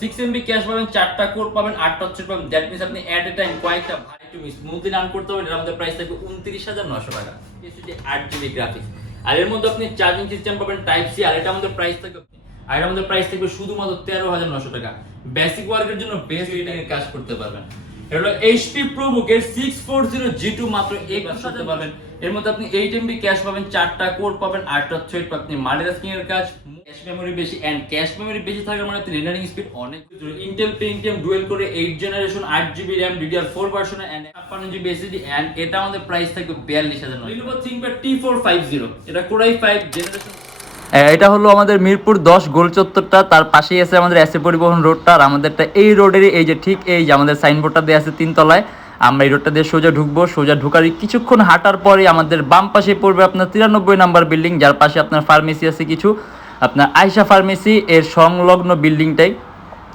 6 MB cash পাবেন, 4টা core পাবেন, 8টা অপশন পাবেন। দ্যাট মিন্স আপনি এট এ টাইম কয়েকটা ভারী তুমি স্মুথলি রান করতে পারবেন। এর মধ্যে প্রাইস থাকবে 29,900 টাকা। SSD 8GB graphics. আর এর মধ্যে আপনি চার্জিং সিস্টেম পাবেন টাইপ সি। আর এটার মধ্যে প্রাইস থাকবে শুধুমাত্র 13,900 টাকা। বেসিক ওয়ার্কের জন্য বেস্ট রেটিং এর কাজ করতে পারবেন। এটা হলো HP ProBook এর 640G2 মাত্র 21,000 পাবেন। এর মধ্যে আপনি 8 MB ক্যাশ পাবেন, 4টা কোর পাবেন, 8টা থ্রেড পাবেন। আপনি মাল্টিটাস্কিং এর কাজ, ক্যাশ মেমরি বেশি এন্ড ক্যাশ মেমরি বেশি থাকার মানে আপনি রেন্ডারিং স্পিড অনেক। Intel Pentium ডুয়েল করে 8 generation 8GB RAM DDR4 version and 56GB SSD and এটা আমাদের প্রাইস থাকবে 42,000। Lenovo ThinkPad T450 এটা Core i5 জেনারেশন। এটা হলো আমাদের মিরপুর 10 গোল চত্বরটা, তার পাশেই আছে আমাদের এসএ পরিবহন রোডটা। আর আমাদেরটা এই রোডেরই এই যে ঠিক এই যে আমাদের সাইনবোর্ডটা দেওয়া আছে 3 তলায়। আমরা এই রোডটা দিয়ে সোজা ঢুকবো, সোজা ঢুকার কিছুক্ষণ হাঁটার পরে আমাদের বাম পাশে পড়বে আপনার 93 নাম্বার বিল্ডিং, যার পাশে আপনার ফার্মেসি আছে কিছু, আপনার আয়শা ফার্মেসি এর সংলগ্ন বিল্ডিংটাই।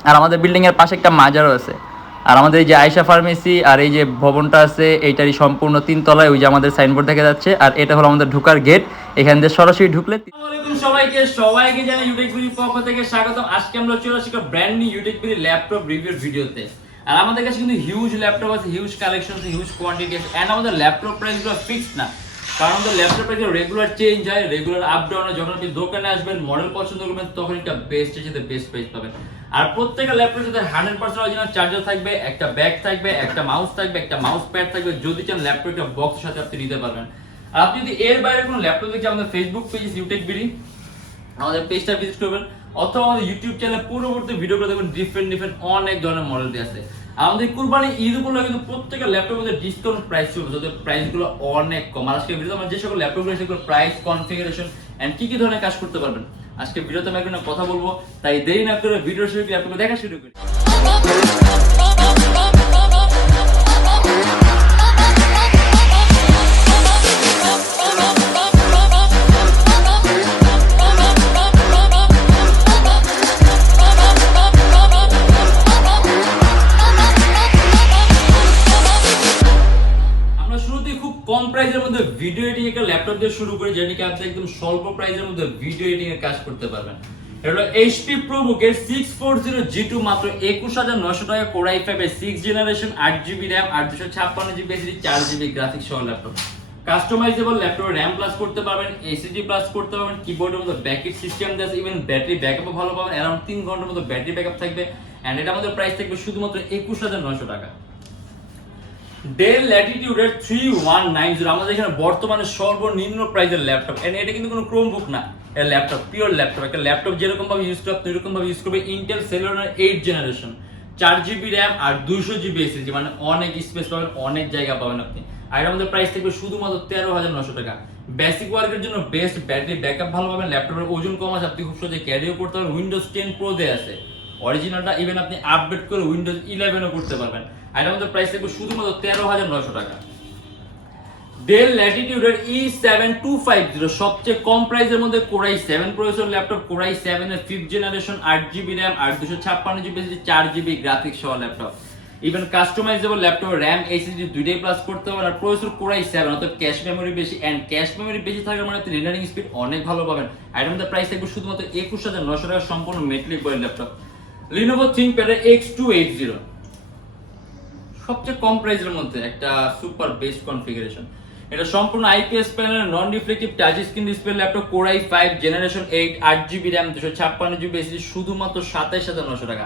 আর আমাদের বিল্ডিংয়ের পাশে একটা মাজারও আছে। আর আমাদের এই যে আয়শা ফার্মেসি আর এই যে ভবনটা আছে এইটারই সম্পূর্ণ 3 তলায় ওই যে আমাদের সাইনবোর্ড দেখা যাচ্ছে। আর এটা হলো আমাদের ঢোকার গেট, এখান দিয়ে সরাসরি ঢুকলে। সবাইকে জানাই ইউটেকবিডির পক্ষ থেকে স্বাগতম। আজকে আমরা চলে আসছি ব্র্যান্ড নিউ ইউটেকবিডি ল্যাপটপ রিভিউর ভিডিওতে। আর আমাদের কাছে কিন্তু হিউজ ল্যাপটপ আছে, হিউজ কালেকশন আছে, হিউজ কোয়ান্টিটি আছে। এন্ড আমাদের ল্যাপটপ প্রাইসগুলো ফিক্সড না, কারণ আমাদের ল্যাপটপ প্রাইস রেগুলার চেঞ্জ হয়, রেগুলার আপ ডাউন হয়। যখন আপনি দোকানে আসবেন, মডেল পছন্দ করবেন, তখন একটা বেস্টের সাথে বেস্ট প্রাইস পাবেন। আর প্রত্যেকটা ল্যাপটপের সাথে 100% অরিজিনাল চার্জার থাকবে, একটা ব্যাগ থাকবে, একটা মাউস থাকবে, একটা মাউস প্যাড থাকবে। যদি চান ল্যাপটপটা বক্সের সাথে আপনি নিতে পারবেন। আর আপনি যদি এর বাইরে কোনো ল্যাপটপ দেখে আমাদের ফেসবুক পেজ ইউটেকবিডি, আমাদের পেজটা ভিজিট করবেন, অথবা আমাদের ইউটিউব চ্যানেলে পূর্ববর্তী ভিডিওগুলো দেখবেন। ডিফারেন্ট অনেক ধরনের মডেল দিয়ে আছে। আমাদের কুরবানি ঈদ উপলক্ষে কিন্তু প্রত্যেকটা ল্যাপটপের মধ্যে ডিসকাউন্ট প্রাইস চলবে, যাদের প্রাইসগুলো অনেক কম। আর আজকে ভিডিওতে আমরা যে সকল ল্যাপটপগুলো সেগুলো প্রাইস, কনফিগারেশন এন্ড কি ধরনের কাজ করতে পারবেন আজকে ভিডিওতে আমি একটা কথা বলবো। তাই দেরি না করে ভিডিও শুরু করে ল্যাপটপ দেখা শুরু করি। কম প্রাইসের মধ্যে ভিডিও এডিটিং একটা ল্যাপটপ দিয়ে শুরু করে, যেটা কি আপনি একদম স্বল্প প্রাইসের মধ্যে ভিডিও এডিটিং এর কাজ করতে পারবেন। এটা হলো HP ProBook এর 640G2 মাত্র 21,900 টাকা। Core i5 এর 6 জেনারেশন 8GB RAM আর 256GB SSD 4GB গ্রাফিক্স সহ laptop. Customisable laptop RAM plus করতে পারবেন, SSD প্লাস করতে পারবেন, কিবোর্ডের মধ্যে ব্যাকআপ সিস্টেম দেওয়া আছে, ইভেন ব্যাটারি ব্যাকআপও ভালো পাবেন। अराउंड 3 ঘন্টার মতো ব্যাটারি ব্যাকআপ থাকবে এন্ড এটা আমাদের প্রাইস থাকবে শুধুমাত্র 21,900 টাকা। ডেল ল্যাটিটিউড এর 3190 আমাদের এখানে বর্তমানে সর্বনিম্ন প্রাইসের ল্যাপটপ। এন্ড এটা কিন্তু কোনো ক্রোমবুক না, এটা ল্যাপটপ, পিওর ল্যাপটপ। একটা ল্যাপটপ যেরকম ভাবে ইউজ করবে আপনি এরকম ভাবে ইউজ করবে। Intel cellular 8 generation 4GB RAM আর 200GB SSD, মানে অনেক স্পেস পাবেন, অনেক জায়গা পাবেন আপনি। আর এর মধ্যে প্রাইস থাকবে শুধুমাত্র 13,900 টাকা। বেসিক ওয়ার্কের জন্য বেস্ট, ব্যাটারি ব্যাকআপ ভালো পাবেন, ল্যাপটপের ওজন কম আছে, আপনি খুব সহজে ক্যারিও করতে পারবেন। উইন্ডোজ 10 প্রো দেয়া আছে অরিজিনালটা, ইভেন আপনি আপডেট করে উইন্ডোজ 11 ও করতে পারবেন। আর আমাদের প্রাইস থাকবে শুধুমাত্র 13,900 টাকা। ডেল ল্যাটিটিউড এর E7250 সবচেয়ে কম প্রাইসের মধ্যে Core i7 processor laptop. Core i7 এর 5th জেনারেশন 8GB RAM আর 256GB SSD 4GB গ্রাফিক্স সহ laptop. Even customisable laptop RAM SSD দুইটাই প্লাস করতে পারবেন। আর প্রসেসর Core i7, অর্থাৎ ক্যাশ মেমরি বেশি এন্ড ক্যাশ মেমরি বেশি থাকার মানে আপনি রেন্ডারিং স্পিড অনেক ভালো পাবেন। আর আমাদের প্রাইস থাকবে শুধুমাত্র 21,900 টাকা সম্পূর্ণ মেটালিক বডির ল্যাপটপ। Lenovo ThinkPad এর X280 সবচেয়ে কম প্রাইসের মধ্যে একটা সুপার বেস্ট কনফিগারেশন। এটা সম্পূর্ণ IPS প্যানেলের non reflective touch screen display laptop. Core i5 generation 8 8GB RAM 256GB SSD শুধুমাত্র 27,900 টাকা।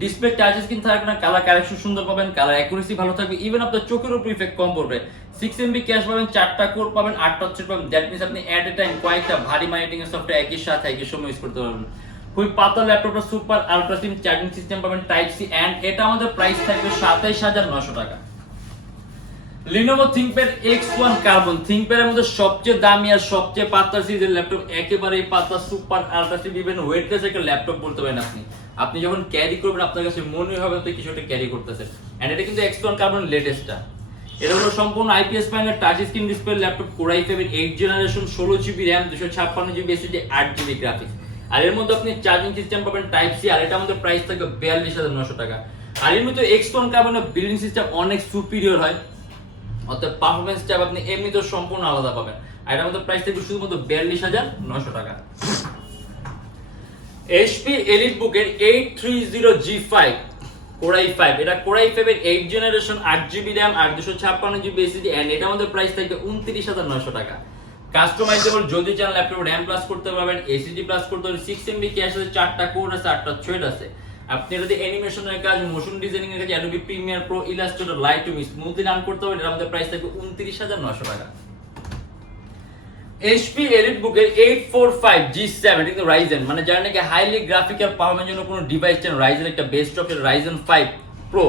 ডিসপ্লে টাচ স্ক্রিন থাকবে না, কালার কালেকশন সুন্দর পাবেন, কালার অ্যাকুরেসি ভালো থাকবে, ইভেন আপনার চোখের উপর ইফেক্ট কম পড়বে। 6 MB ক্যাশ পাবেন, 4টা কোর পাবেন, 8টা অপশন পাবেন। দ্যাট মিন্স আপনি এট এ টাইম কয়েকটা ভারী মাইটিং এর সফটওয়্যার একই সাথে একই সময় ইউজ করতে পারবেন। খুবই পাতলা ল্যাপটপটা super ultra slim charging system পাবেন টাইপ সি এন্ড এটা আমাদের প্রাইস থাকবে 27,900 টাকা। Lenovo ThinkPad X1 Carbon ThinkPad এর মধ্যে সবচেয়ে দামি আর সবচেয়ে পাতলা সিরিজের ল্যাপটপ, একেবারে পাতলা super ultra slim, even weightless একটা ল্যাপটপ বলতে পারেন আপনি। আপনি যখন ক্যারি করবেন আপনার কাছে মনে হবে আপনি কিছু একটা ক্যারি করতেছেন। এন্ড এটা কিন্তু X1 Carbon লেটেস্টটা। এটা হলো সম্পূর্ণ IPS প্যানেলের touch screen display laptop. Core i5 এর 8 generation 16GB RAM 256GB SSD 8GB graphics. আর এর মধ্যে আপনি চার্জিং সিস্টেম পাবেন টাইপ সি। আর এটা আমাদের প্রাইস থাকবে 42,900 টাকা। আর এর মধ্যে X1 Carbon এর বিল্ডিং সিস্টেম অনেক সুপিরিয়র হয়, অর্থাৎ পারফরম্যান্সটা আপনি এমনিতে সম্পূর্ণ আলাদা পাবেন। আর এটা আমাদের প্রাইস থাকবে শুধুমাত্র 42,900 টাকা। HP EliteBook এর 830G5 Core i5, এটা Core i5 এর 8 জেনারেশন 8GB RAM আর 256GB SSD এন্ড এটা আমাদের প্রাইস থাকবে 29900 টাকা। কাস্টমাইজেবল যদি চান ল্যাপটপ RAM প্লাস করতে পারবেন, SSD প্লাস করতে পারবেন, 6MB ক্যাশ আছে, 4টা কোর আছে, 8টা থ্রেড আছে। আপনি যদি অ্যানিমেশনের কাজ, মোশন ডিজাইনিং এর কাজ, Adobe Premiere Pro, Illustrator, Lightroom smoothly run করতে পারবেন, এটা আমাদের প্রাইস থাকবে 29900 টাকা। HP EliteBook এর 845G7 কিন্তু Ryzen, মানে যারা নাকি হাইলি গ্রাফিক্যাল পারফরম্যান্সের জন্য কোনো ডিভাইস চান, Ryzen একটা বেস্ট অপশন, Ryzen 5 Pro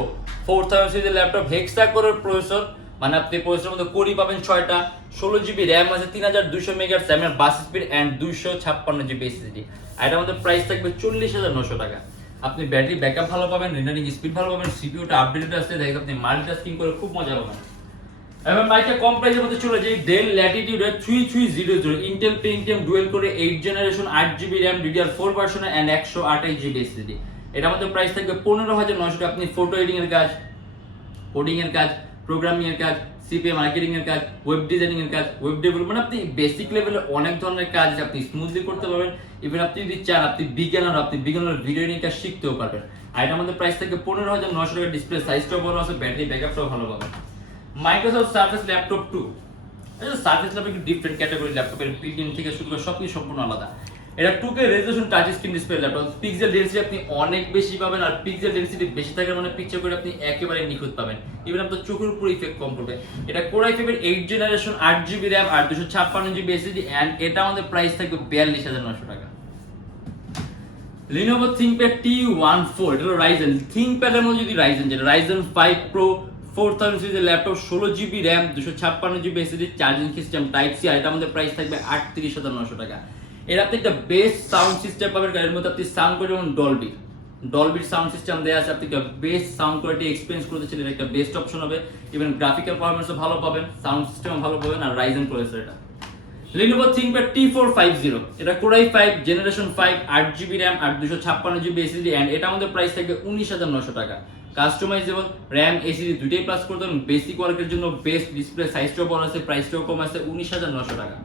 4000 সিরিজের ল্যাপটপ, হেক্সা কোরের প্রসেসর, মানে আপনি প্রসেসরের মধ্যে কোরই পাবেন 6টা, 16GB RAM আছে, 3200 মেগাহার্টজ এর bus speed and 256GB SSD। আর এটা আমাদের প্রাইস থাকবে 40900 টাকা। আপনি ব্যাটারি ব্যাকআপ ভালো পাবেন, রেন্ডারিং স্পিড ভালো পাবেন, সিপিইউটা আপডেটেড আছে, দেখেন আপনি মাল্টিটাস্কিং করে খুব মজা পাবেন। এবার বাইকটা কম প্রাইসের মধ্যে চলে যাই, Dell Latitude 3300 Intel Pentium dual কোরে 8 generation 8GB RAM DDR4 version and 128GB SSD। এটা আমাদের প্রাইস থাকবে 15900 টাকা। আপনি ফটো এডিটিং এর কাজ, কোডিং এর কাজ, প্রোগ্রামিং এর কাজ, সিপিএ মার্কেটিং এর কাজ, ওয়েব ডিজাইনিং এর কাজ, ওয়েব ডেভেলপমেন্ট, আপনি বেসিক লেভেলে অনেক ধরনের কাজ আছে আপনি স্মুথলি করতে পারবেন। ইভেন আপনি যদি চান আপনি বিগিনার ভিডিও এডিটিং কাজ শিখতেও পারবেন। আর এটা আমাদের প্রাইস থাকবে 15900 টাকা। ডিসপ্লে সাইজটাও বড় আছে, ব্যাটারি ব্যাকআপটাও ভালো পাবেন। মাইক্রোসফট সার্ফেস ল্যাপটপ 2, এটা সার্ফেস ল্যাপটপ একটু ডিফারেন্ট ক্যাটাগরি ল্যাপটপের বিল্ডিং থেকে শুরু করে সবকিছু সম্পূর্ণ আলাদা। এটা 2K resolution touch screen display laptop, pixel density আপনি অনেক বেশি পাবেন, আর পিক্সেল ডেনসিটি বেশি থাকে মানে পিকচার করে আপনি একেবারে নিখুঁত পাবেন, ইভেন আপনার চোখের উপর ইফেক্ট কম করবে। এটা Core i5 এর 8 জেনারেশন 8GB RAM আর 256GB SSD এন্ড এটা আমাদের প্রাইস থাকবে 42900 টাকা। Lenovo ThinkPad T14, এটা হলো Ryzen ThinkPad এর মধ্যে যদি Ryzen, যেটা Ryzen 5 Pro 4000 সিরিজের laptop, 16GB RAM 256GB SSD, charging system type C, আর এটা আমাদের প্রাইস থাকবে 38900 টাকা। এর আপনি একটা বেস্ট সাউন্ড সিস্টেম পাবেন, এর মধ্যে আপনি সাউন্ড কোয়ালিটি যেমন ডলবির সাউন্ড সিস্টেম দেয়া আছে, আপনি একটা বেস্ট সাউন্ড কোয়ালিটি এক্সপেরিয়েন্স করতে চাইলে একটা বেস্ট অপশন হবে। ইভেন গ্রাফিক্যাল পারফরম্যান্সও ভালো পাবেন, সাউন্ড সিস্টেমও ভালো পাবেন, আর Ryzen প্রসেসর এটা। Lenovo ThinkPad T450, এটা Core i5 generation 5 8GB RAM আর 256GB SSD এন্ড এটা আমাদের প্রাইস থাকবে 19900 টাকা। কাস্টমাইজেবল RAM SSD দুটেই প্লাস করতে পারেন, বেসিক ওয়ার্কের জন্য বেস্ট, ডিসপ্লে সাইজটাও বড় আছে, প্রাইসটাও কম আছে, 19900 টাকা।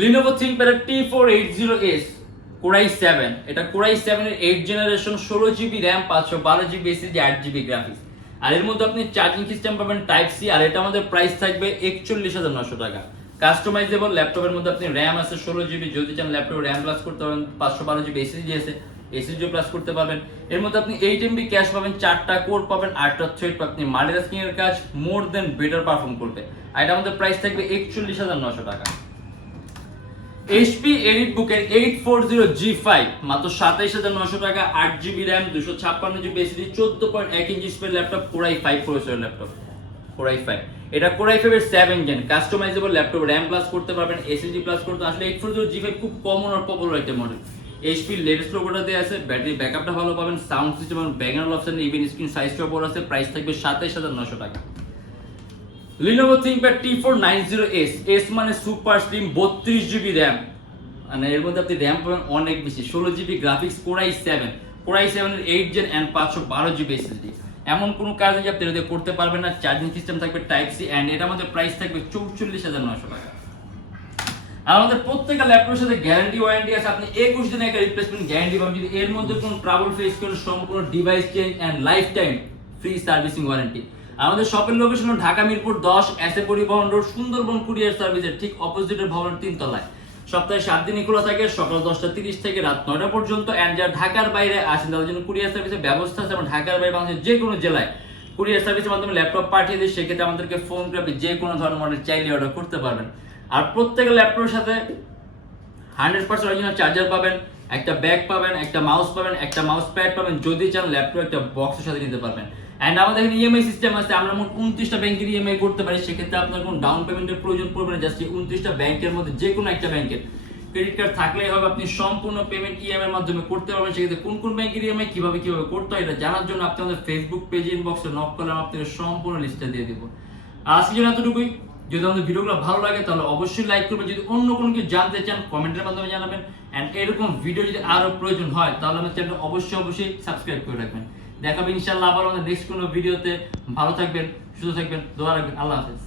Lenovo ThinkPad T480S Core i7, এটা Core i7 এর 8 generation 16GB RAM 512GB SSD 8GB graphics, আর এর মধ্যে আপনি চার্জিং সিস্টেম পাবেন টাইপ সি, আর এটা আমাদের প্রাইস থাকবে 41900 টাকা। কাস্টমাইজেবল ল্যাপটপের মধ্যে আপনি RAM আছে 16GB, যদি চান ল্যাপটপে RAM প্লাস করতে পারবেন, 512GB SSD আছে, SSD প্লাস করতে পারবেন। এর মধ্যে আপনি 8MB ক্যাশ পাবেন, 4টা কোর পাবেন, 8টা থ্রেড পাবেন, আপনি মাল্টিটাস্কিং এর কাজ মোর দেন বেটার পারফর্ম করবে। আর এটা আমাদের প্রাইস থাকবে 41900 টাকা। HP EliteBook এর 840G5 মাত্র 27900 টাকা, 8GB RAM 256GB SSD 14.1 inch display laptop, Core i5 processor laptop, Core i5, এটা Core i5 এর 7 gen. Customisable laptop, RAM plus করতে পারবেন, SSD প্লাস করতে। আসলে 840G5 খুব কমন আর পপুলার একটা মডেল। HP লেটেস্ট লোগোটা দেয়া আছে, ব্যাটারি ব্যাকআপটা ভালো পাবেন, সাউন্ড সিস্টেম এবং ব্যাকগ্রাউন্ড অপশন, ইভেন স্ক্রিন সাইজটাও বড় আছে, প্রাইস থাকবে 27900 টাকা। Lenovo ThinkPad T490S, S মানে সুপার স্লিম, 32GB RAM, মানে এর মধ্যে আপনি RAM পাবেন অনেক বেশি, 16GB গ্রাফিক্স, Core i7 এর 8 জেন এন্ড 512GB SSD। এমন কোনো কাজ যে আপনি এটা করতে পারবেন না, চার্জিং সিস্টেম থাকবে টাইপ সি এন্ড এটা আমাদের প্রাইস থাকবে 44900 টাকা। আর আমাদের প্রত্যেকটা ল্যাপটপের সাথে গ্যারান্টি ওয়ারেন্টি আছে, আপনি 21 দিনের একটা রিপ্লেসমেন্ট গ্যারান্টি পাবেন। যদি এর মধ্যে কোনো ট্রাবল ফেস করেন, সম্পূর্ণ device change and lifetime free servicing warranty. আমাদের শপের লোকেশন হলো Dhaka Mirpur 10, SA Paribahan road, Sundarban courier সার্ভিসের ঠিক অপোজিটের ভবনের 3 তলায়। সপ্তাহে 7 দিনই খোলা থাকে, সকাল 10:30 থেকে রাত 9টা পর্যন্ত। এন্ড যারা ঢাকার বাইরে আসেন তাদের জন্য কুরিয়ার সার্ভিসের ব্যবস্থা আছে, এবং ঢাকার বাইরে বাংলাদেশের যে কোনো জেলায় কুরিয়ার সার্ভিসের মাধ্যমে ল্যাপটপ পাঠিয়ে দিই, সেক্ষেত্রে আমাদেরকে ফোন করে আপনি যে কোনো ধরনের মডেল চাইলে অর্ডার করতে পারবেন। আর প্রত্যেক ল্যাপটপের সাথে 100% অরিজিনাল চার্জার পাবেন, একটা ব্যাগ পাবেন, একটা মাউস পাবেন, একটা মাউস প্যাড পাবেন, যদি চান ল্যাপটপ একটা বক্সের সাথে নিতে পারবেন। এন্ড আমাদের এখানে ইএমআই সিস্টেম আছে, আমরা মোট 29টা ব্যাংকের ইএমআই করতে পারি, সেক্ষেত্রে আপনার কোনো ডাউন পেমেন্টের প্রয়োজন পড়বে না। জাস্ট 29টা ব্যাংকের মধ্যে যে কোনো একটা ব্যাংকের ক্রেডিট কার্ড থাকলেই হবে, আপনি সম্পূর্ণ পেমেন্ট ইএমআই এর মাধ্যমে করতে পারবেন। সেক্ষেত্রে কোন কোন ব্যাংকের ইএমআই কিভাবে করতে হয় এটা জানার জন্য আপনি আমাদের ফেসবুক পেজ ইনবক্সে নক করলে আপনাদের সম্পূর্ণ লিস্টটা দিয়ে দেবো। আজকের জন্য এতটুকুই। যদি আমাদের ভিডিওগুলো ভালো লাগে তাহলে অবশ্যই লাইক করবেন, যদি অন্য কোনো কিছু জানতে চান কমেন্টের মাধ্যমে জানাবেন, এন্ড এরকম ভিডিও যদি আরো প্রয়োজন হয় তাহলে আমাদের চ্যানেল অবশ্যই সাবস্ক্রাইব করে রাখবেন। দেখাবেন ইনশাআল্লাহ আবার আমাদের নেক্সট কোনো ভিডিওতে। ভালো থাকবেন, সুস্থ থাকবেন, দোয়া রাখবেন। আল্লাহ হাফেজ।